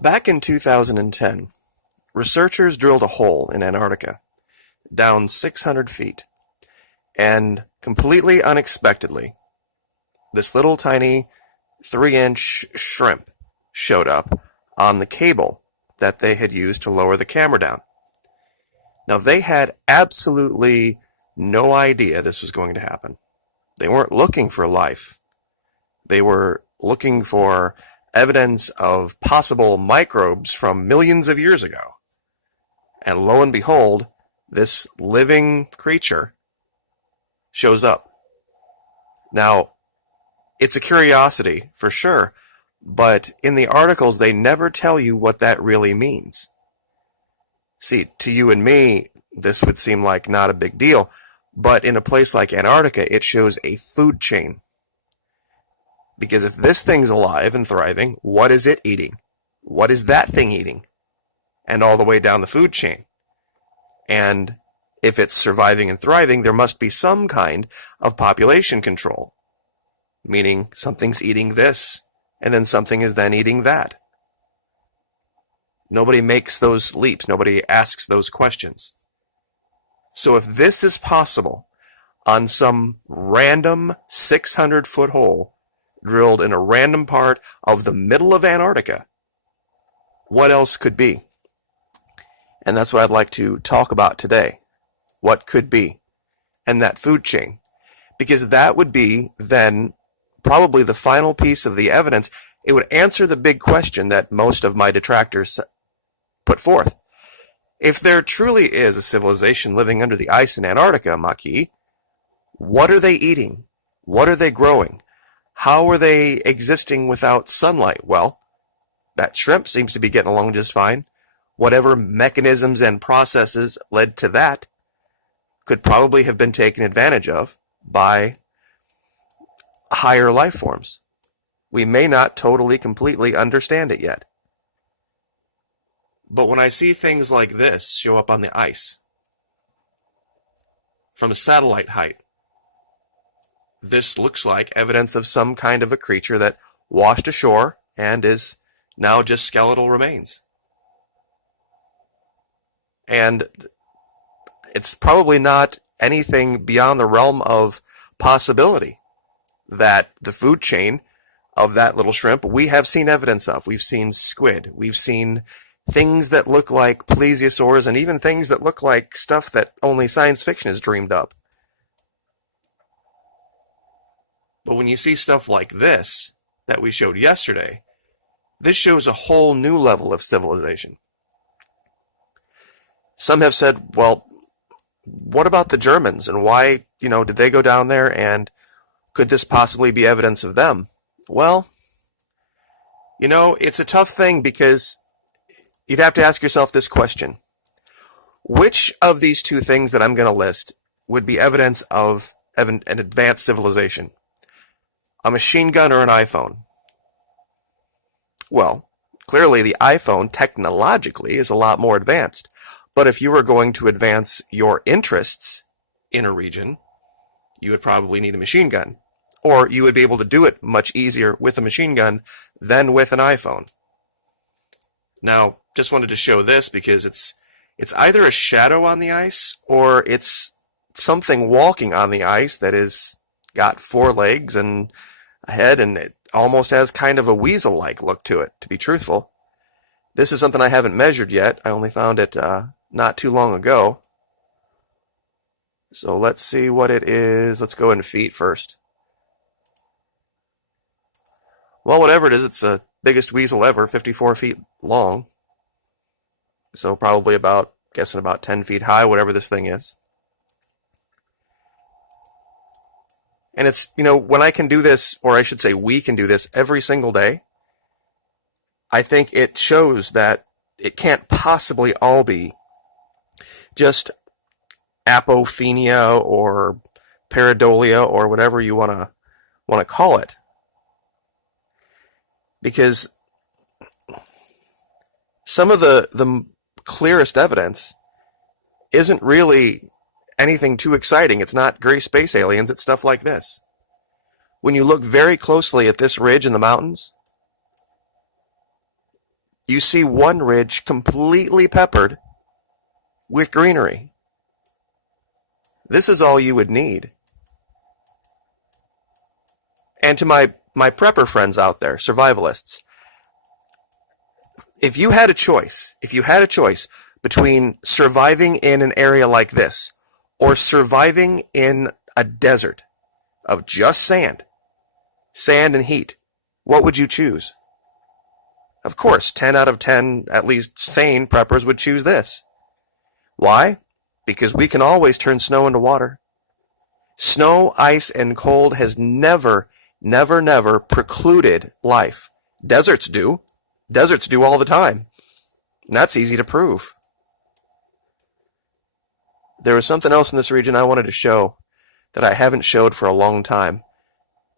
Back in 2010, researchers drilled a hole in Antarctica, down 600 feet, and completely unexpectedly, this little tiny 3-inch shrimp showed up on the cable that they had used to lower the camera down. Now, they had absolutely no idea this was going to happen. They weren't looking for life. They were looking for evidence of possible microbes from millions of years ago. And lo and behold, this living creature shows up. Now, it's a curiosity for sure, but in the articles they never tell you what that really means. See, to you and me, this would seem like not a big deal, but in a place like Antarctica, it shows a food chain. Because if this thing's alive and thriving, what is it eating? What is that thing eating? And all the way down the food chain. And if it's surviving and thriving, there must be some kind of population control. Meaning something's eating this, and then something is then eating that. Nobody makes those leaps. Nobody asks those questions. So if this is possible on some random 600-foot hole drilled in a random part of the middle of Antarctica, what else could be? And that's what I'd like to talk about today. What could be? And that food chain. Because that would be then probably the final piece of the evidence. It would answer the big question that most of my detractors put forth. If there truly is a civilization living under the ice in Antarctica, Maquis, what are they eating? What are they growing? How are they existing without sunlight? Well, that shrimp seems to be getting along just fine. Whatever mechanisms and processes led to that could probably have been taken advantage of by higher life forms. We may not totally, completely understand it yet. But when I see things like this show up on the ice, from a satellite height, this looks like evidence of some kind of a creature that washed ashore and is now just skeletal remains. And it's probably not anything beyond the realm of possibility that the food chain of that little shrimp we have seen evidence of. We've seen squid. We've seen things that look like plesiosaurs and even things that look like stuff that only science fiction has dreamed up. But when you see stuff like this that we showed yesterday, this shows a whole new level of civilization. Some have said, well, what about the Germans and why, did they go down there and could this possibly be evidence of them? Well, it's a tough thing because you'd have to ask yourself this question. Which of these two things that I'm going to list would be evidence of an advanced civilization? A machine gun or an iPhone? Well, clearly the iPhone technologically is a lot more advanced. But if you were going to advance your interests in a region, you would probably need a machine gun. Or you would be able to do it much easier with a machine gun than with an iPhone. Now, just wanted to show this because it's either a shadow on the ice or it's something walking on the ice that is got 4 legs and a head, and it almost has kind of a weasel-like look to it, to be truthful. This is something I haven't measured yet. I only found it not too long ago. So let's see what it is. Let's go in feet first. Well, whatever it is, it's the biggest weasel ever, 54 feet long. So probably guessing about 10 feet high, whatever this thing is. And it's, when I can do this, or I should say we can do this every single day, I think it shows that it can't possibly all be just apophenia or pareidolia or whatever you want to call it. Because some of the clearest evidence isn't really anything too exciting. It's not gray space aliens, it's stuff like this. When you look very closely at this ridge in the mountains, you see one ridge completely peppered with greenery. This is all you would need. And to my prepper friends out there, survivalists, if you had a choice between surviving in an area like this or surviving in a desert of just sand and heat, what would you choose? Of course, 10 out of 10, at least sane preppers would choose this. Why? Because we can always turn snow into water. Snow, ice, and cold has never precluded life. Deserts do. Deserts do all the time. And that's easy to prove. There was something else in this region I wanted to show that I haven't showed for a long time.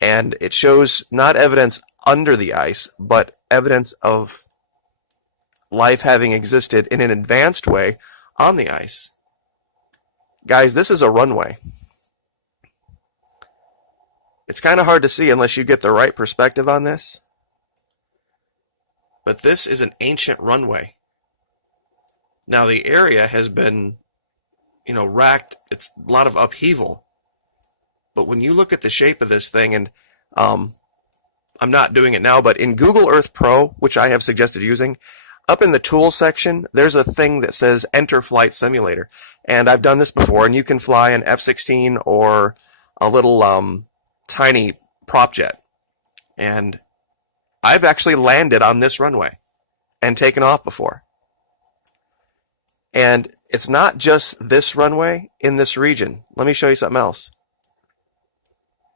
And it shows not evidence under the ice, but evidence of life having existed in an advanced way on the ice. Guys, this is a runway. It's kind of hard to see unless you get the right perspective on this. But this is an ancient runway. Now the area has been, racked. It's a lot of upheaval. But when you look at the shape of this thing, and I'm not doing it now, but in Google Earth Pro, which I have suggested using, up in the tools section, there's a thing that says Enter Flight Simulator. And I've done this before, and you can fly an F-16 or a little tiny prop jet. And I've actually landed on this runway and taken off before. And it's not just this runway in this region. Let me show you something else.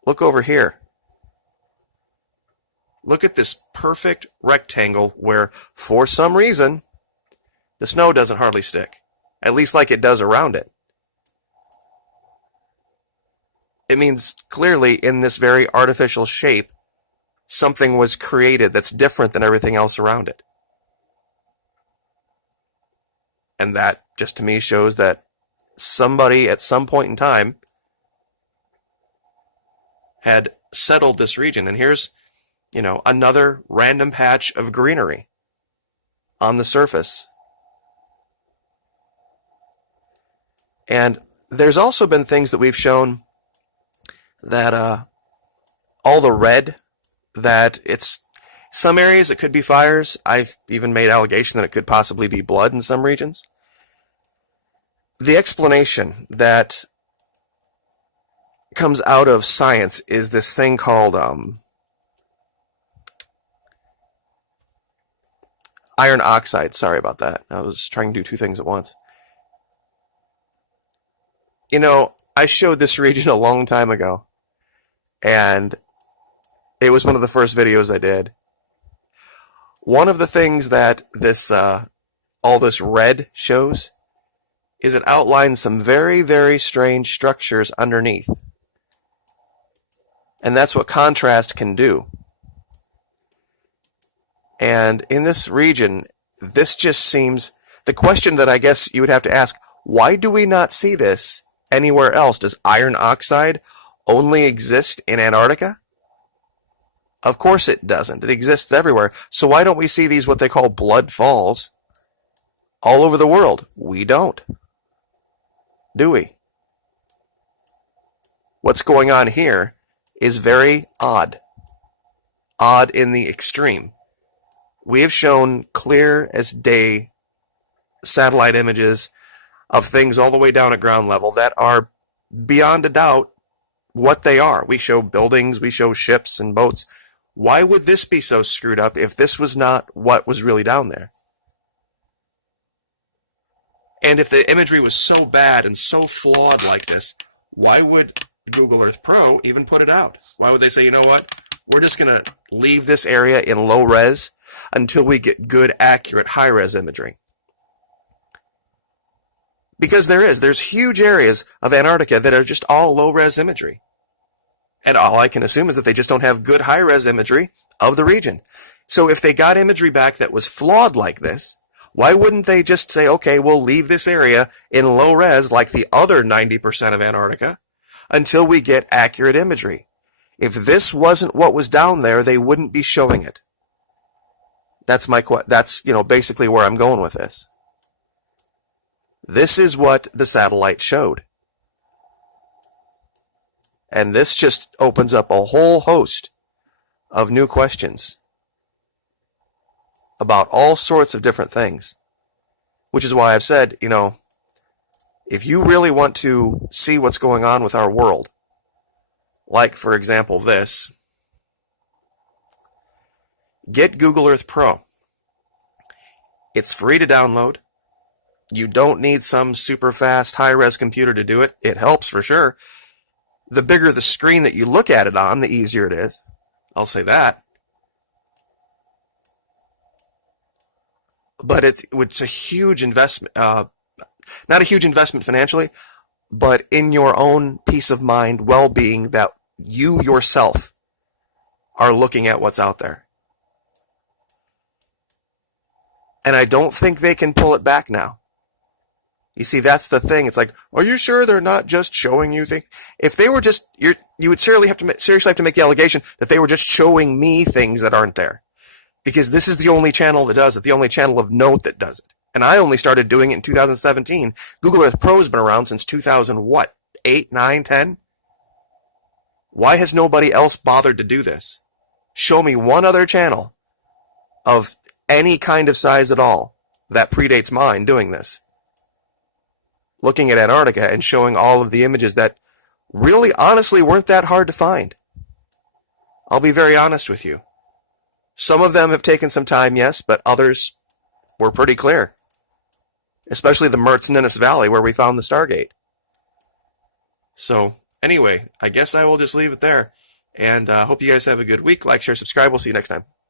Look over here. Look at this perfect rectangle where, for some reason, the snow doesn't hardly stick. At least like it does around it. It means clearly in this very artificial shape, something was created that's different than everything else around it. And that just to me shows that somebody at some point in time had settled this region. And here's, another random patch of greenery on the surface. And there's also been things that we've shown that all the red, that it's some areas it could be fires. I've even made allegation that it could possibly be blood in some regions. The explanation that comes out of science is this thing called iron oxide. Sorry about that. I was trying to do two things at once. I showed this region a long time ago, and it was one of the first videos I did. One of the things that this all this red shows is it outlines some very, very strange structures underneath. And that's what contrast can do. And in this region, this just seems, the question that I guess you would have to ask, why do we not see this anywhere else? Does iron oxide only exist in Antarctica? Of course it doesn't. It exists everywhere. So why don't we see these, what they call blood falls, all over the world? We don't. Do we? What's going on here is very odd. Odd in the extreme. We have shown clear as day satellite images of things all the way down at ground level that are beyond a doubt what they are. We show buildings, we show ships and boats. Why would this be so screwed up if this was not what was really down there? And if the imagery was so bad and so flawed like this, why would Google Earth Pro even put it out? Why would they say, you know what, we're just going to leave this area in low res until we get good, accurate, high res imagery? Because there's huge areas of Antarctica that are just all low res imagery. And all I can assume is that they just don't have good high res imagery of the region. So if they got imagery back that was flawed like this, why wouldn't they just say, okay, we'll leave this area in low res like the other 90% of Antarctica until we get accurate imagery? If this wasn't what was down there, they wouldn't be showing it. That's basically where I'm going with this. This is what the satellite showed. And this just opens up a whole host of new questions about all sorts of different things. Which is why I've said, if you really want to see what's going on with our world, like, for example, this, get Google Earth Pro. It's free to download. You don't need some super fast, high-res computer to do it. It helps for sure. The bigger the screen that you look at it on, the easier it is. I'll say that. But it's a huge investment. Not a huge investment financially, but in your own peace of mind, well-being, that you yourself are looking at what's out there. And I don't think they can pull it back now. You see, that's the thing. It's like, are you sure they're not just showing you things? If they were just, you would seriously have to make the allegation that they were just showing me things that aren't there. Because this is the only channel that does it, the only channel of note that does it. And I only started doing it in 2017. Google Earth Pro has been around since 2008, 9, 10? Why has nobody else bothered to do this? Show me one other channel of any kind of size at all that predates mine doing this. Looking at Antarctica and showing all of the images that really honestly weren't that hard to find. I'll be very honest with you. Some of them have taken some time, yes, but others were pretty clear. Especially the Mertz-Ninnis Valley where we found the Stargate. So, anyway, I guess I will just leave it there. And hope you guys have a good week. Like, share, subscribe. We'll see you next time.